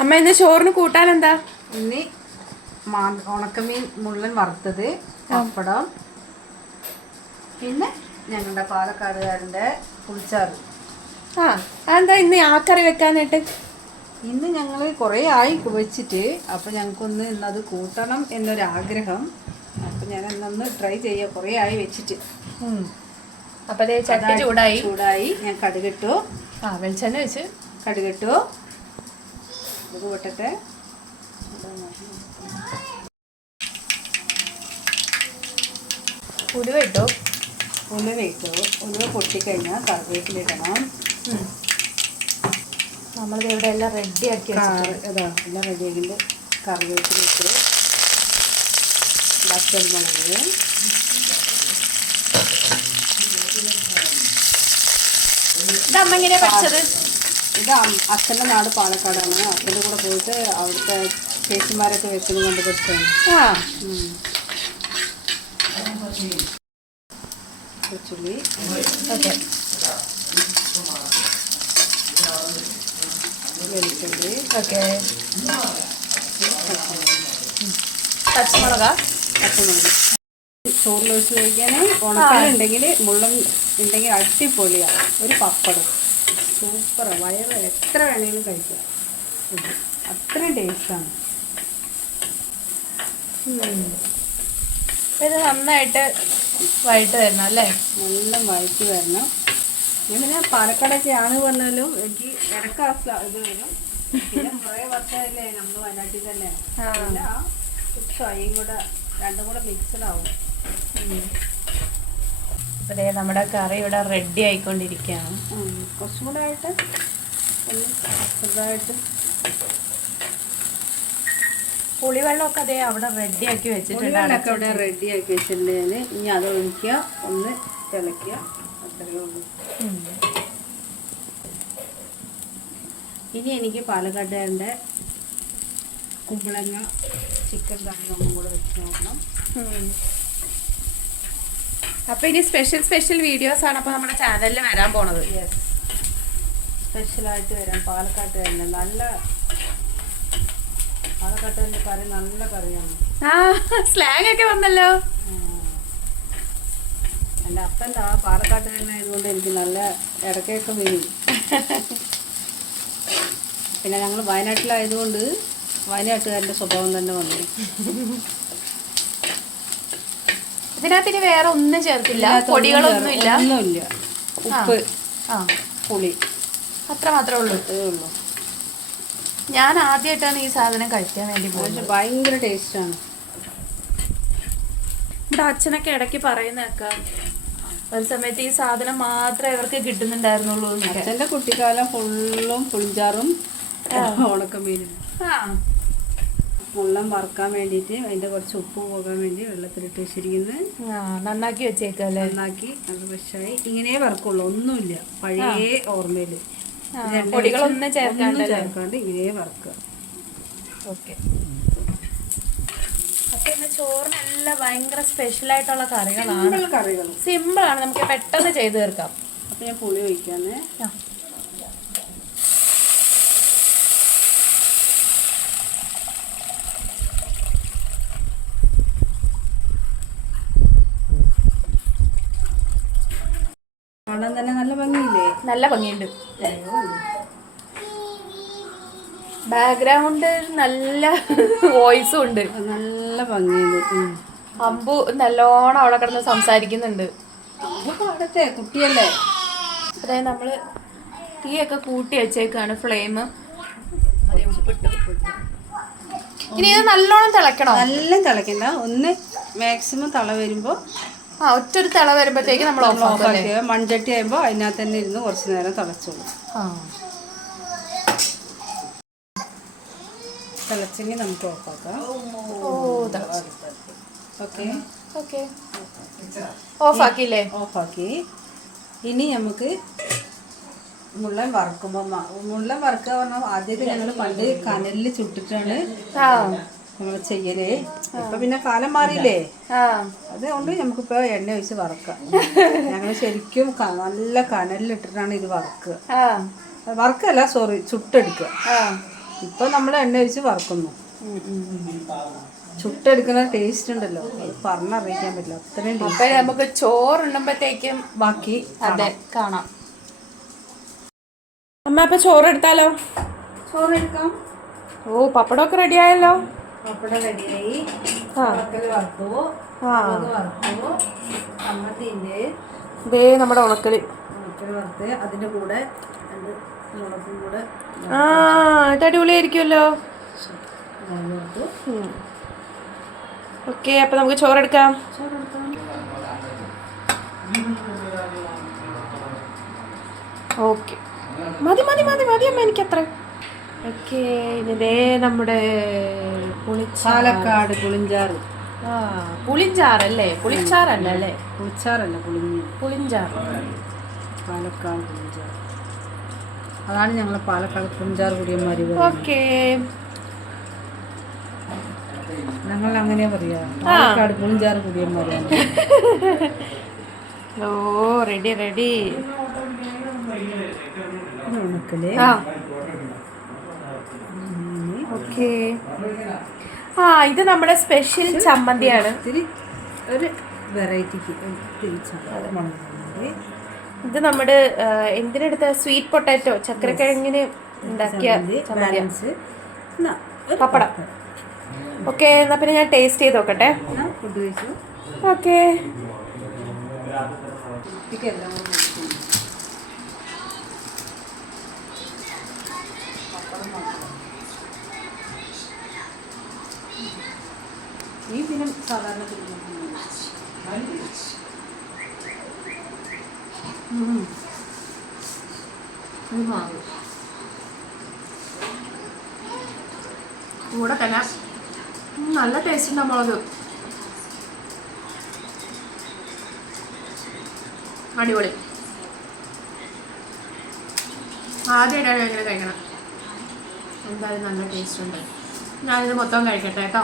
അമ്മ ഇന്ന് ചോറിന് കൂട്ടാൻ എന്താ? ഇനി ഉണക്കമീൻ മുള്ളൻ വറുത്തത്, പപ്പടം, പിന്നെ ഞങ്ങളുടെ പാലക്കാടുകാരൻ്റെ പുളിച്ചാറ്. അതെന്താ ഇന്ന് ആ കറി വെക്കാനായിട്ട്? ഇന്ന് ഞങ്ങൾ കുറേ ആയി വെച്ചിട്ട്, അപ്പോൾ ഞങ്ങൾക്കൊന്ന് ഇന്നത് കൂട്ടണം എന്നൊരാഗ്രഹം. അപ്പോൾ ഞാൻ ഇന്നൊന്ന് ട്രൈ ചെയ്യാം. കുറേ ആയി വെച്ചിട്ട്. അപ്പോൾ അതേ ചട്ടി ചൂടായി ഞാൻ കടുകിട്ടു. വെളിച്ചെണ്ണ വെച്ച് കടുകിട്ടു. ഇത് പൊട്ടട്ടെ. ഉലുവ ഇട്ടു. ഉലുവ പൊട്ടിക്കഴിഞ്ഞാൽ കറിവേപ്പിലിടണം. നമ്മളിത് ഇവിടെ എല്ലാം റെഡിയാക്കി അതാ എല്ലാം റെഡിയാക്കിയിട്ട് കറിവേപ്പിലിട്ട്, വറ്റൽമുളക്, ഇതമ്മ എങ്ങനെയാ പഠിച്ചത്? ഇത് അച്ഛൻ്റെ നാട് പാലക്കാടാണ്. അച്ഛൻ്റെ കൂടെ പോയിട്ട് അവിടുത്തെ ചേച്ചിമാരൊക്കെ വെക്കുന്നത് കൊണ്ട് പഠിച്ചാണ്. കൊച്ചുള്ളി, വെളുത്തുള്ളി, പച്ചമുളക്. ചോറിലൊഴിച്ച് കഴിക്കാൻ ഉണക്കലുണ്ടെങ്കിൽ, മുള്ളൻ ഉണ്ടെങ്കിൽ അടിപൊളിയാണ്. ഒരു പപ്പടം സൂപ്പറാണ്. വയറ് എത്ര വേണമെങ്കിലും കഴിക്കാം. അത്രയും ടേസ്റ്റാണ്. ഇത് നന്നായിട്ട് വഴറ്റ് വരണം അല്ലേ? നല്ല വഴറ്റി വരണം. ഞാൻ പിന്നെ പാലക്കാടൊക്കെ ആണ് പറഞ്ഞാലും എനിക്ക് ഇടയ്ക്ക് ഇത് വരും. പിന്നെ കുറേ വർഷമല്ലേ നമ്മൾ വയനാട്ടിൽ തന്നെ. പിന്നെ ആ ഫ്രൈയും കൂടെ രണ്ടും കൂടെ മിക്സഡാവും. അതെ, നമ്മുടെ കറി ഇവിടെ റെഡി ആയിക്കൊണ്ടിരിക്കുകയാണ്. കുറച്ചും കൂടെ ആയിട്ട് ചെറുതായിട്ട് പുളിവെള്ളമൊക്കെ അതേ അവിടെ റെഡിയാക്കി വെച്ചിട്ടുണ്ട്. അവിടെ റെഡിയാക്കി വെച്ചിട്ടുണ്ട് ഞാൻ. ഇനി അത് ഒഴിക്കുക, ഒന്ന് തിളയ്ക്കുക, അത്രയേ ഉള്ളൂ. ഇനി എനിക്ക് പാലക്കാട്ടുകാരൻ്റെ കുമ്പളങ്ങ ചിക്കൻ കറി ഒന്നും കൂടെ വെച്ച് നോക്കണം. അപ്പോൾ ഇനി സ്പെഷ്യൽ വീഡിയോസാണ് അപ്പോൾ നമ്മുടെ ചാനലിൽ വരാൻ പോണത്. യെസ്, സ്പെഷ്യലായിട്ട് വരാൻ പാലക്കാട്ടുകാരൻ്റെ പാലക്കാട്ടുകാരൻ്റെ കറി നല്ല കറിയാണ്. സ്ലാങ് ഒക്കെ വന്നല്ലോ. എൻ്റെ അപ്പൻ്റെ പാലക്കാട്ടുകാരനായതുകൊണ്ട് എനിക്ക് നല്ല ഇടയ്ക്കൊക്കെ വരും. പിന്നെ ഞങ്ങൾ വയനാട്ടിലായതുകൊണ്ട് വയനാട്ടുകാരൻ്റെ സ്വഭാവം തന്നെ വന്നു. ഇതിനകത്ത് വേറെ ഒന്നും ചേർത്തില്ല, പൊടികളൊന്നുമില്ല, ഒന്നുമില്ല. ഉപ്പ്, പുളി, അത്ര മാത്രമേ ഉള്ളൂ. ഞാൻ ആദ്യമായിട്ടാണ് ഈ സാധനം കഴിക്കാൻ വേണ്ടി പോകുന്നത്. ഭയങ്കര ടേസ്റ്റാണ്. ഇവിടെ അച്ഛനൊക്കെ ഇടയ്ക്ക് പറയുന്നേക്കാം ഒരു സമയത്ത് ഈ സാധനം മാത്രമേ ഇവർക്ക് കിട്ടുന്നുണ്ടായിരുന്നുള്ളൂ. അച്ഛൻ്റെ കുട്ടിക്കാലം ഫുള്ളും പുളിഞ്ചാറും ഉണക്കമീനും. മുള്ളൻ വറുക്കാൻ വേണ്ടിയിട്ട് അതിൻ്റെ കുറച്ച് ഉപ്പ് പോകാൻ വേണ്ടി വെള്ളത്തിലിട്ട് വെച്ചിരിക്കുന്നത്. നന്നാക്കി വെച്ചേക്കല്ലേ? നന്നാക്കി അത് ഫ്രഷായി ഇങ്ങനെ വറുക്കുള്ളൂ, ഒന്നുമില്ല. പഴയ ഓർമ്മയിൽ പൊടികളൊന്നും ചേർക്കാണ്ട് ഇങ്ങനെ വറുക്കുക. ഓക്കെ. അപ്പം ഇന്ന് ചോറിനെല്ലാം ഭയങ്കര സ്പെഷ്യലായിട്ടുള്ള കറികളാണ്. സിമ്പിളാണ്, നമുക്ക് പെട്ടെന്ന് ചെയ്ത് തീർക്കാം. അപ്പം ഞാൻ പുളി ഒഴിക്കാന്ന്. കാണാൻ തന്നെ നല്ല ഭംഗിയില്ലേ? നല്ല ഭംഗിയുണ്ട്. ബാക്ക്ഗ്രൗണ്ട് നല്ല വോയിസും ഉണ്ട്, നല്ല ഭംഗിയുണ്ട്. അമ്പു നല്ലോണം അവിടെ കിടന്ന് സംസാരിക്കുന്നുണ്ട്. പാടത്തെ കുട്ടിയല്ലേ. അതായത് നമ്മള് തീയൊക്കെ കൂട്ടി വെച്ചേക്കാണ്, ഫ്ലെയിം. ഇനി ഇത് നല്ലോണം തിളക്കണം. നല്ല തിളക്കണ്ട, ഒന്ന് മാക്സിമം തള വരുമ്പോൾ ഒറ്റൊരു തിള വരുമ്പോഴത്തേക്ക് നമ്മൾ ഓഫാക്കുക. മൺചട്ടി ആകുമ്പോൾ അതിനകത്ത് തന്നെ ഇരുന്ന് കുറച്ച് നേരം തിളച്ചോളൂ. തിളച്ചെങ്കിൽ നമുക്ക് ഓഫാക്കാം. ഓഫാക്കിയില്ലേ? ഓഫാക്കി. ഇനി നമുക്ക് മുള്ളൻ വറുക്കുമ്പോൾ, മുള്ളൻ വറുക്കുക പറഞ്ഞാൽ ആദ്യമൊക്കെ ഞങ്ങൾ പണ്ട് കനലിൽ ചുട്ടിട്ടാണ് നമ്മൾ ചെയ്യല്. ഇപ്പൊ പിന്നെ കാലം മാറിയില്ലേ, അതുകൊണ്ട് നമുക്കിപ്പോ എണ്ണ ഒഴിച്ച് വറക്കാം. ഞങ്ങൾ ശരിക്കും നല്ല കനലിലിട്ടിട്ടാണ് ഇത് വറുക്കുക. വറുക്കല്ല, സോറി, ചുട്ടെടുക്കുക. ഇപ്പൊ നമ്മൾ എണ്ണ ഒഴിച്ച് വറക്കുന്നു. ചുട്ടെടുക്കുന്ന ടേസ്റ്റ് ഉണ്ടല്ലോ, അത് പറഞ്ഞറിയിക്കാൻ പറ്റില്ല, അത്രയും. അപ്പൊ നമുക്ക് ചോറുണ്ണുമ്പോഴത്തേക്കും ബാക്കി അതെ കാണാം. അമ്മ അപ്പൊ ചോറ് എടുത്താലോ? ചോറ് എടുക്കാം. ഓ പപ്പടമൊക്കെ റെഡി ആയല്ലോ. പപ്പടം റെഡിയായി. വറുത്തു, ചമ്മന്തിൻ്റെ ഇതേ നമ്മുടെ ഉണക്കല് വറുത്ത്, അതിൻ്റെ കൂടെ മുളകും കൂടെ. ഇത് അടിപൊളിയായിരിക്കുമല്ലോ. ഓക്കെ, അപ്പൊ നമുക്ക് ചോറെടുക്കാം. ഓക്കെ, മതി മതി മതി മതി അമ്മ, എനിക്കത്ര. ഓക്കെ, ഇതേ നമ്മുടെ പാലക്കാട് പുളിഞ്ചാറ്. പുളിഞ്ചാറല്ലേ? പുളിച്ചാറല്ല അല്ലേ? പുളിച്ചാറല്ല, പുളിഞ്ചാറ്. പാലക്കാട് പുളിഞ്ചാറ്, അതാണ് ഞങ്ങൾ പാലക്കാട് പുളിഞ്ചാറ് കുടിയന്മാർ. ഓക്കെ, ഞങ്ങൾ അങ്ങനെയാ പറയാ, പാലക്കാട് പുളിഞ്ചാറ് കുടിയന്മാരാണ്. ഓ റെഡി റെഡി. ഉണക്കല്. ഓക്കെ, ഇത് നമ്മുടെ സ്പെഷ്യൽ ചമ്മന്തിയാണ്. ഒരു വെറൈറ്റിക്ക് ഇത് നമ്മുടെ എന്തിനെടുത്ത സ്വീറ്റ് പൊട്ടാറ്റോ ചക്കരക്കിഴങ്ങിന് ഉണ്ടാക്കിയ ചമ്മന്തി, പപ്പടം. ഓക്കെ, എന്നാ പിന്നെ ഞാൻ ടേസ്റ്റ് ചെയ്ത് നോക്കട്ടെ. ഫുഡ് കഴിച്ചു. ഓക്കെ, ഈ പിന്നെ സാധാരണ കൂടെ തന്നെ നല്ല ടേസ്റ്റ് ഉണ്ട് മുളക്. അടിപൊളി. ആദ്യമായിട്ടാണ് ഇങ്ങനെ കഴിക്കണം. എന്തായാലും നല്ല ടേസ്റ്റ് ഉണ്ട്. ഞാനിത് മൊത്തം കഴിക്കട്ടെ കേട്ടോ.